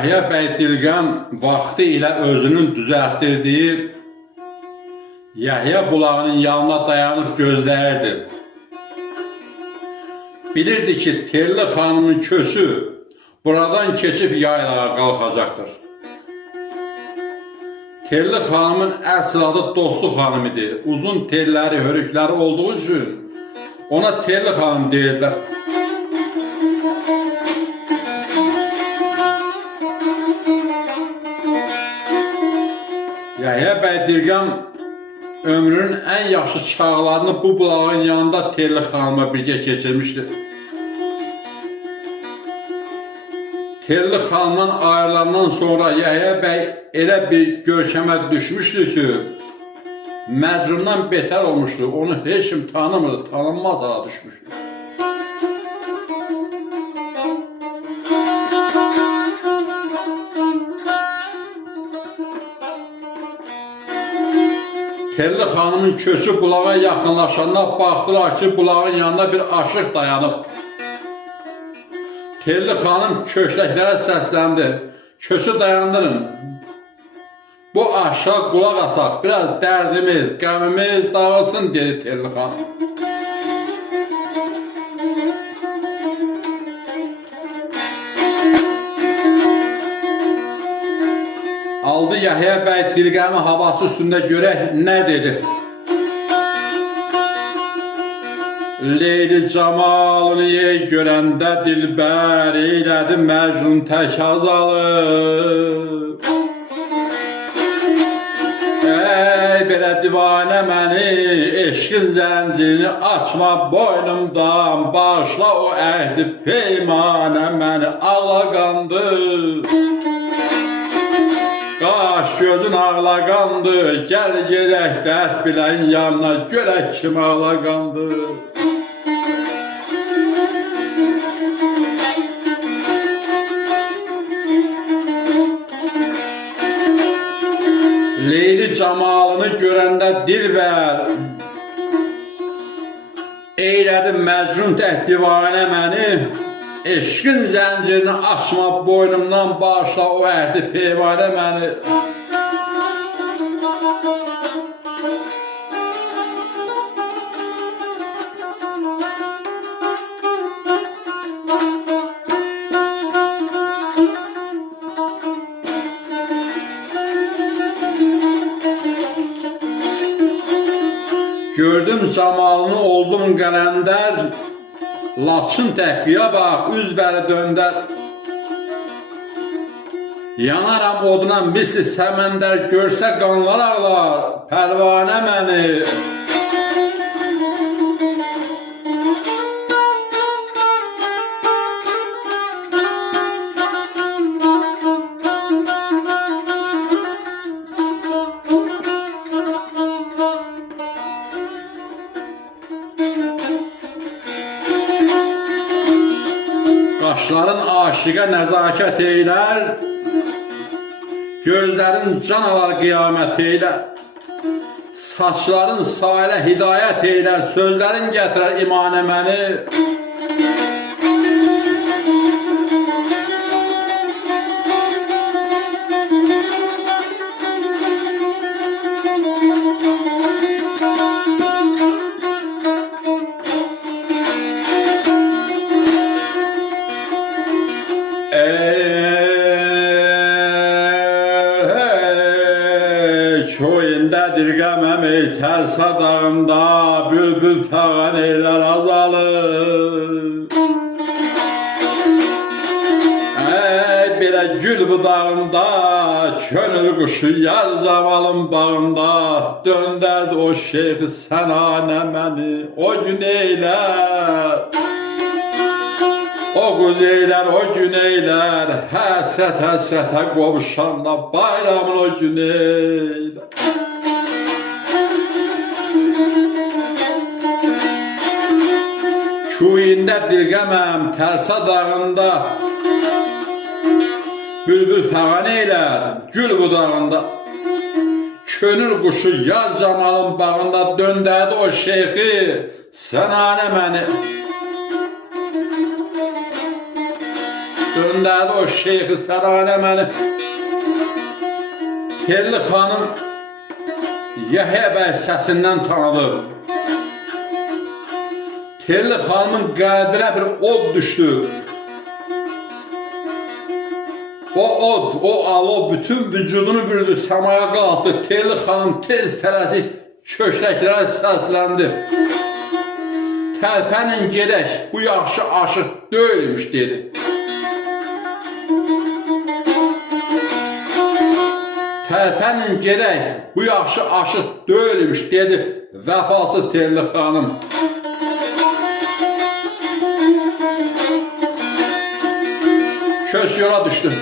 Yahya bəy Dilqəm vaxtı ilə özünün düzəltdirdiyi Yahya bulağının yanına dayanıb gözləyirdi. Bilirdi ki, Telli xanımın kösü buradan keçib yaylağa qalxacaqdır. Telli xanımın əsl adı Dostu xanım idi. Uzun telləri, hörükləri olduğu üçün ona Telli xanım deyirlər. Yahya bəy Dilqəm ömrünün ən yaxşı çağlarını bu bulağın yanında Telli xanıma birgə keçirmişdi. Telli xanımdan ayrılandan sonra Yahya bəy elə bir görkəmə düşmüşdü ki, Məcnundan betər olmuşdu. Onu heç kim tanımırdı, tanınmaz hala düşmüşdü. Telli xanımın kösü bulağa yaxınlaşanda baxdılar ki, bulağın yanında bir aşıq dayanıb. Telli xanım köşklərə səsləndi. Kösü dayandırın. Bu aşağı qulaq asaq, biraz dərdimiz, qəmimiz dağılsın, dedi Telli xanım. Aldı Yahya bəy Dilqəmin havası üstündə görək nə dedi. Leyli camalını görəndə dilbər eylədi Məcnun tək azalı. Ey belə divanə məni, eşqin zəncirini açma boynumdan, bağışla o əhdi peymanə məni ağlaqandı. Qaş gözün ağlaqandı, gəl gedək dərd bilən yanına, görək kim ağlaqandı. Leyli camalını görəndə dilbər eylədi Məcnun tək divanə məni, eşqin zəncirini açma boynumdan, bağışla o əhdi peyvanə məni. Gördüm camalını oldum qələndər, Laçın təqqiyə bax, üz bəri döndər. Yanaram oduna misli səməndər, görsə qanlar ağlar, pərvanə məni. Qaşların aşiqə nəzakət eylər, gözlərin can alar qiyamət eylər. Saçların sahilə hidayət eylər, sözlərin gətirər imanə məni. Köyündə Dilqəməm ey Tərsa dağında, bülbül fəğən eylər azalır. Ey belə gül budağında, könül quşu yar zavalın bağında, döndərdi o şeyxi sənanə məni, o gün eylər. O quzeylər, o güneylər, həsrət-həsrətə qovuşanla bayramın o güneylər. Köyündə Dilqəməm Tərsa dağında, bülbül fəğan eylər, gül budağında. Könül quşu yar camalın bağında, döndərdi o şeyxi sənanə məni. göndərdi o şeyxi sərayına məni. Telli xanım Yahya bəy səsindən tanıdı. Telli xanımın qəlbinə bir od düşdü. O od, o alov bütün vücudunu bürüdü, səmaya qalxdı. Telli xanım tez tələsik köşklərə səsləndi. Tərpənin gedək, bu yaxşı aşıq deyilmiş dedi. Tərpənin gedək, bu yaxşı aşıq deyilmiş dedi vəfasız Telli xanım. Köz yola düşdü.